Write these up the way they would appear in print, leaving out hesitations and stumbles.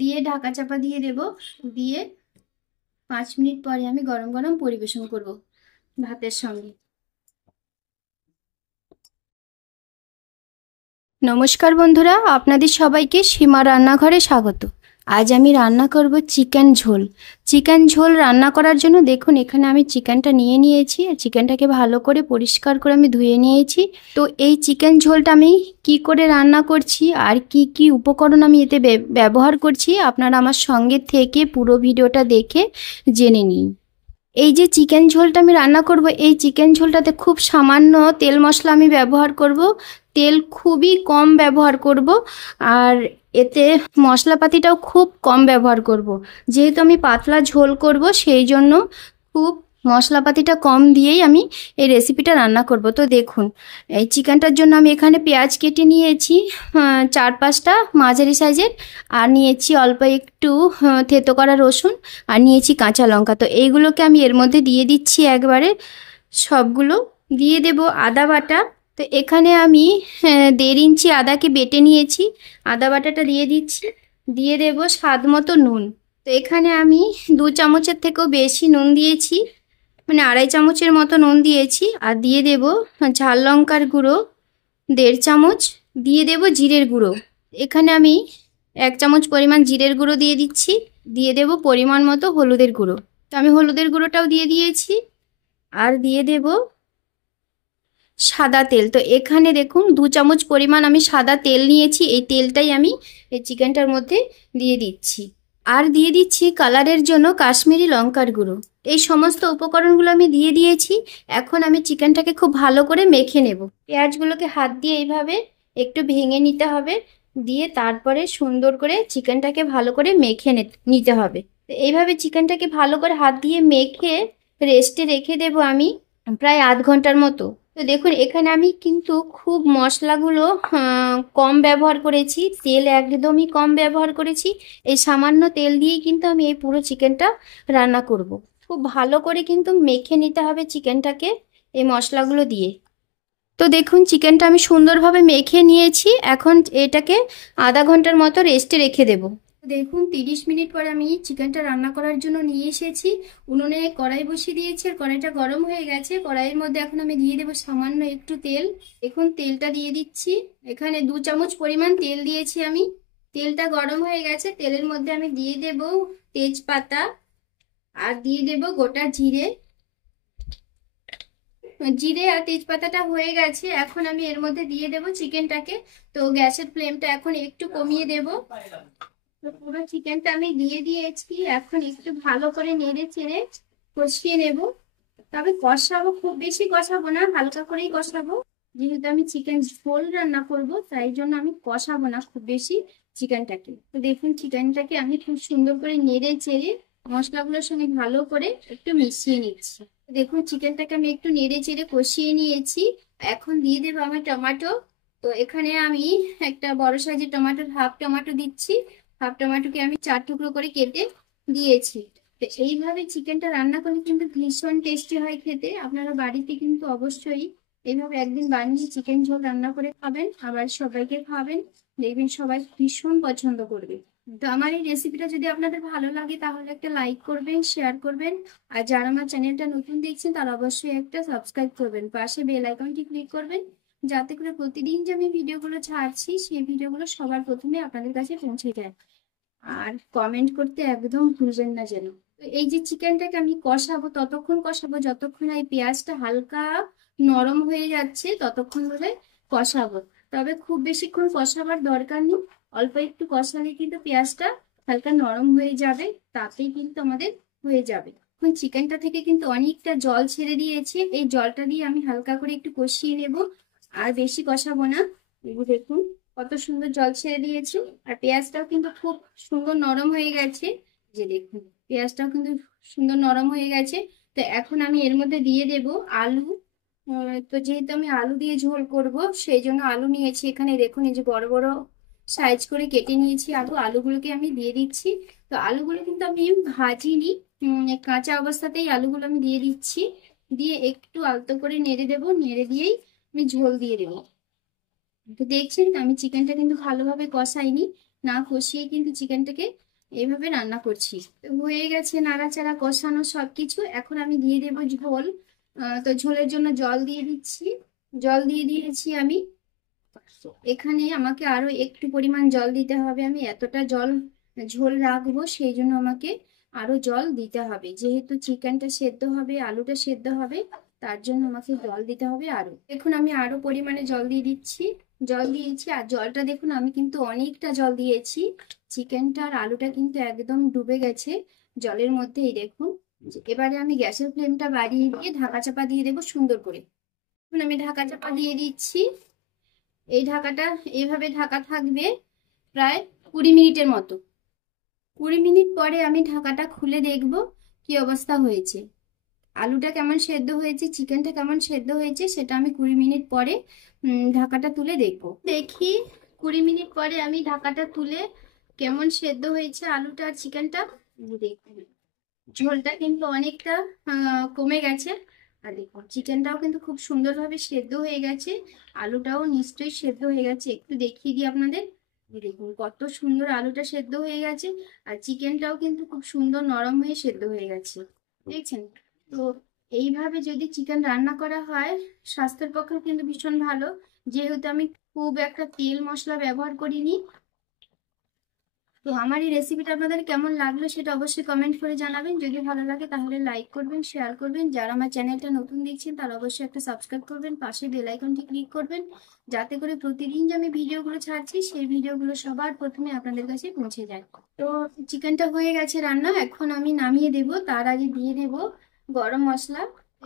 দিয়ে ঢাকা চাপা দিয়ে দেব। দিয়ে 5 মিনিট পরে আমি গরম গরম পরিবেশন করব ভাতের সঙ্গে। নমস্কার বন্ধুরা, আপনাদের সবাইকে সীমা রান্নাঘরে স্বাগত। আজ আমি রান্না করব চিকেন ঝোল। চিকেন ঝোল রান্না করার জন্য দেখুন এখানে আমি চিকেনটা নিয়ে নিয়েছি। চিকেনটাকে ভালো করে পরিষ্কার করে আমি ধুয়ে নিয়েছি। তো এই চিকেন ঝোলটা আমি কি করে রান্না করছি আর কি কি উপকরণ আমি এতে ব্যবহার করছি, আপনারা আমার সঙ্গে থেকে পুরো ভিডিওটা দেখে জেনে নিন। এই যে চিকেন ঝোলটা আমি রান্না করব, এই চিকেন ঝোলটাতে খুব সামান্য তেল মশলা আমি ব্যবহার করব। তেল খুবই কম ব্যবহার করব। আর এতে মশলাপাতিটাও খুব কম ব্যবহার করব। যেহেতু আমি পাতলা ঝোল করব, সেই জন্য খুব মশলাপাতিটা কম দিয়েই আমি এই রেসিপিটা রান্না করব। তো দেখুন, এই চিকেনটার জন্য আমি এখানে পেঁয়াজ কেটে নিয়েছি 4-5টা মাঝারি সাইজের। আর নিয়েছি অল্প একটু থেতো করা রসুন। আর নিয়েছি কাঁচা লঙ্কা। তো এইগুলোকে আমি এর মধ্যে দিয়ে দিচ্ছি একবারে। সবগুলো দিয়ে দেব। আদা বাটা, তো এখানে আমি 1.5 ইঞ্চি আদাকে বেটে নিয়েছি। আদা বাটাটা দিয়ে দিচ্ছি। দিয়ে দেব স্বাদ মতো নুন। তো এখানে আমি 2 চামচের থেকেও বেশি নুন দিয়েছি, মানে 2.5 চামচের মতো নুন দিয়েছি। আর দিয়ে দেব ঝাল লঙ্কার গুঁড়ো 1.5 চামচ। দিয়ে দেব জিরের গুঁড়ো। এখানে আমি 1 চামচ পরিমাণ জিরের গুঁড়ো দিয়ে দিচ্ছি। দিয়ে দেব পরিমাণ মতো হলুদের গুঁড়ো। তো আমি হলুদের গুঁড়োটাও দিয়ে দিয়েছি। আর দিয়ে দেব সাদা তেল। তো এখানে দেখুন 2 চামচ পরিমাণ আমি সাদা তেল নিয়েছি। এই তেলটাই আমি এই চিকেনটার মধ্যে দিয়ে দিচ্ছি। আর দিয়ে দিচ্ছি কালারের জন্য কাশ্মীরি লঙ্কার গুঁড়ো। এই সমস্ত উপকরণগুলো আমি দিয়ে দিয়েছি। এখন আমি চিকেনটাকে খুব ভালো করে মেখে নেব। পেঁয়াজগুলোকে হাত দিয়ে এইভাবে একটু ভেঙে নিতে হবে। দিয়ে তারপরে সুন্দর করে চিকেনটাকে ভালো করে মেখে নিতে হবে। তো এইভাবে চিকেনটাকে ভালো করে হাত দিয়ে মেখে রেস্টে রেখে দেব আমি প্রায় আধ ঘন্টার মতো। তো দেখুন এখানে আমি কিন্তু খুব মশলাগুলো কম ব্যবহার করেছি, তেল একদমই কম ব্যবহার করেছি। এই সামান্য তেল দিয়েই কিন্তু আমি এই পুরো চিকেনটা রান্না করব। খুব ভালো করে কিন্তু মেখে নিতে হবে চিকেনটাকে এই মশলাগুলো দিয়ে। তো দেখুন চিকেনটা আমি সুন্দরভাবে মেখে নিয়েছি। এখন এটাকে আধা ঘন্টার মতো রেস্টে রেখে দেব। দেখুন 30 মিনিট পরে আমি চিকেনটা রান্না করার জন্য নিয়ে এসেছি। উনুনে কড়াই বসিয়ে দিয়েছি আর কড়াইটা গরম হয়ে গেছে। কড়াইয়ের মধ্যে এখন আমি দিয়ে দেবো সামান্য একটু তেল। এখন তেলটা দিয়ে দিচ্ছি। এখানে 2 চামচ পরিমাণ তেল দিয়েছি আমি। তেলটা গরম হয়ে গেছে। তেলের মধ্যে আমি দিয়ে দেব তেজপাতা। আর দিয়ে দেব গোটা জিরে। জিরে আর তেজপাতাটা হয়ে গেছে। এখন আমি এর মধ্যে দিয়ে দেব চিকেনটাকে। তো গ্যাসের ফ্লেমটা এখন একটু কমিয়ে দেব। তো পুরো চিকেনটা আমি দিয়ে দিয়েছি। এখন একটু ভালো করে নেড়ে চেড়ে কষিয়ে নেব। তবে কষাবো, খুব বেশি কষাবো না, হালকা করেই কষাবো। যেহেতু আমি চিকেন ঝোল রান্না করব, তাই জন্য আমি কষাবো না খুব বেশি চিকেনটাকে। তো দেখুন চিকেনটাকে আমি খুব সুন্দর করে নেড়ে চেড়ে মশলাগুলোর সঙ্গে ভালো করে একটু মিশিয়ে নিচ্ছি। দেখুন চিকেনটাকে আমি একটু নেড়ে চেড়ে কষিয়ে নিয়েছি। এখন দিয়ে দেবো আমার টমেটো। তো এখানে আমি একটা বড় সাইজের টমেটোর হাফ টমেটো দিচ্ছি। হাফ টমেটোকে আমি 4 টুকরো করে কেটে দিয়েছি। তো এইভাবে চিকেনটা রান্না করলে কিন্তু ভীষণ টেস্টি হয় খেতে। আপনারা বাড়িতে কিন্তু অবশ্যই এইভাবে একদিন বানিয়ে চিকেন ঝোল রান্না করে খাবেন, আবার সবাইকে খাবেন। দেখবেন সবাই ভীষণ পছন্দ করবে। তো আমার এই রেসিপিটা যদি আপনাদের ভালো লাগে তাহলে একটা লাইক করবেন, শেয়ার করবেন। আর যারা আমার চ্যানেলটা নতুন দেখছেন তারা অবশ্যই একটা সাবস্ক্রাইব করবেন। পাশে বেল আইকনটি ক্লিক করবেন, যাতে করে প্রতিদিন যে আমি ভিডিওগুলো ছাড়ছি সেই ভিডিওগুলো সবার প্রথমে আপনাদের কাছে পৌঁছে যায়। আর কমেন্ট করতে একদম ভুলবেন না যেন। তো এই যে চিকেনটাকে আমি কষাবো, ততক্ষণ কষাবো যতক্ষণ এই পেঁয়াজটা হালকা নরম হয়ে যাচ্ছে, ততক্ষণ ধরে কষাবো। তবে খুব বেশিক্ষণ কষাবার দরকার নেই। অল্প একটু কষালে কিন্তু পেঁয়াজটা হালকা নরম হয়ে যাবে, তাতেই কিন্তু আমাদের হয়ে যাবে। এখন চিকেনটা থেকে কিন্তু অনেকটা জল ছেড়ে দিয়েছে। এই জলটা দিয়ে আমি হালকা করে একটু কষিয়ে নেব, আর বেশি কষাবো না। দেখুন কত সুন্দর জল ছেড়ে দিয়েছি। আর পেঁয়াজটাও কিন্তু খুব সুন্দর নরম হয়ে গেছে। যে দেখুন পেঁয়াজটাও কিন্তু সুন্দর নরম হয়ে গেছে। তো এখন আমি এর মধ্যে দিয়ে দেব আলু। তো যেহেতু আমি আলু দিয়ে ঝোল করব, সেই জন্য আলু নিয়েছি এখানে। দেখুন এই যে বড় বড় সাইজ করে কেটে নিয়েছি আলুগুলোকে আমি দিয়ে দিচ্ছি। তো আলুগুলো কিন্তু আমি ভাজিনি, কাঁচা অবস্থাতেই আলুগুলো আমি দিয়ে দিচ্ছি। দিয়ে একটু আলতো করে নেড়ে দেবো। নেড়ে দিয়েই আমি ঝোল দিয়ে দেবো। তো দেখছেন আমি চিকেনটা কিন্তু ভালোভাবে কষাইনি, না কষিয়ে কিন্তু চিকেনটাকে এইভাবে রান্না করছি। তো হয়ে গেছে নাড়াচাড়া কষানো সবকিছু, এখন আমি দিয়ে দেবো ঝোল। তো ঝোলের জন্য জল দিয়ে দিচ্ছি, জল দিয়ে দিয়েছি আমি। এখানে আমাকে আরো একটু পরিমাণ জল দিতে হবে, আমি এতটা জল ঝোল রাখবো সেই জন্য আমাকে আরো জল দিতে হবে, যেহেতু চিকেনটা সেদ্ধ হবে, আলুটা সেদ্ধ হবে, তার জন্য আমাকে জল দিতে হবে আরো। দেখুন আমি আরো পরিমাণে জল দিয়ে দিচ্ছি, জল দিয়েছি। আর জলটা দেখুন আমি কিন্তু অনেকটা জল দিয়েছি, চিকেনটা আর আলুটা কিন্তু একদম ডুবে গেছে জলের মধ্যে। এই দেখুন, এবারে আমি গ্যাসের ফ্লেমটা বাড়িয়ে দিয়ে ঢাকা চাপা দিয়ে দেবো সুন্দর করে। এখন আমি ঢাকা চাপা দিয়ে দিচ্ছি। এই ঢাকাটা এইভাবে ঢাকা থাকবে প্রায় 20 মিনিটের মতো। 20 মিনিট পরে আমি ঢাকাটা খুলে দেখব কি অবস্থা হয়েছে, আলুটা কেমন সেদ্ধ হয়েছে, চিকেনটা কেমন সেদ্ধ হয়েছে, সেটা আমি 20 মিনিট পরে ঢাকাটা তুলে দেখব। দেখি 20 মিনিট পরে আমি ঢাকাটা তুলে কেমন সেদ্ধ হয়েছে আলুটা আর চিকেনটা। দেখুন ঝোলটা কিন্তু অনেকটা কমে গেছে। আর দেখুন চিকেনটাও কিন্তু খুব সুন্দরভাবে সেদ্ধ হয়ে গেছে, আলুটাও নিশ্চয়ই সেদ্ধ হয়ে গেছে। একটু দেখিয়ে দিই আপনাদের, দেখুন কত সুন্দর আলুটা সেদ্ধ হয়ে গেছে, আর চিকেনটাও কিন্তু খুব সুন্দর নরম হয়ে সেদ্ধ হয়ে গেছে, দেখছেন? তো এইভাবে যদি চিকেন রান্না করা হয় স্বাস্থ্যের পক্ষে কিন্তু ভীষণ ভালো, যেহেতু আমি খুব একটা তেল মশলা ব্যবহার করিনি। তো আমার এই রেসিপিটা আপনাদের কেমন লাগলো সেটা অবশ্যই কমেন্ট করে জানাবেন। যদি ভালো লাগে তাহলে লাইক করবেন, শেয়ার করবেন। যারা আমার চ্যানেলটা নতুন দেখছেন তারা অবশ্যই একটা সাবস্ক্রাইব করবেন, পাশে বেল আইকনটি ক্লিক করবেন, যাতে করে প্রতিদিন যে আমি ভিডিওগুলো ছাড়ছি সেই ভিডিওগুলো সবার প্রথমে আপনাদের কাছে পৌঁছে যায়। তো চিকেনটা হয়ে গেছে রান্না, এখন আমি নামিয়ে দেব। তার আগে দিয়ে দেব গরম মশলা।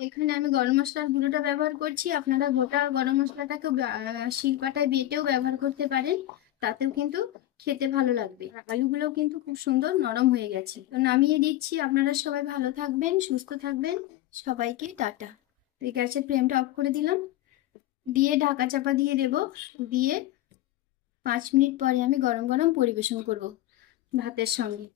এখানে আমি গরম মশলার গুঁড়োটা ব্যবহার করছি, আপনারা গোটা গরম মশলাটাকে শিলপাটায় বেটেও ব্যবহার করতে পারেন, তাতেও কিন্তু খেতে ভালো লাগবে। আলুগুলো কিন্তু খুব সুন্দর নরম হয়ে গেছে। তো নামিয়ে দিচ্ছি। আপনারা সবাই ভালো থাকবেন, সুস্থ থাকবেন, সবাইকে টাটা। তো গ্যাসের ফ্লেমটা অফ করে দিলাম, দিয়ে ঢাকা চাপা দিয়ে দেব, দিয়ে 5 মিনিট পরে আমি গরম গরম পরিবেশন করব ভাতের সঙ্গে।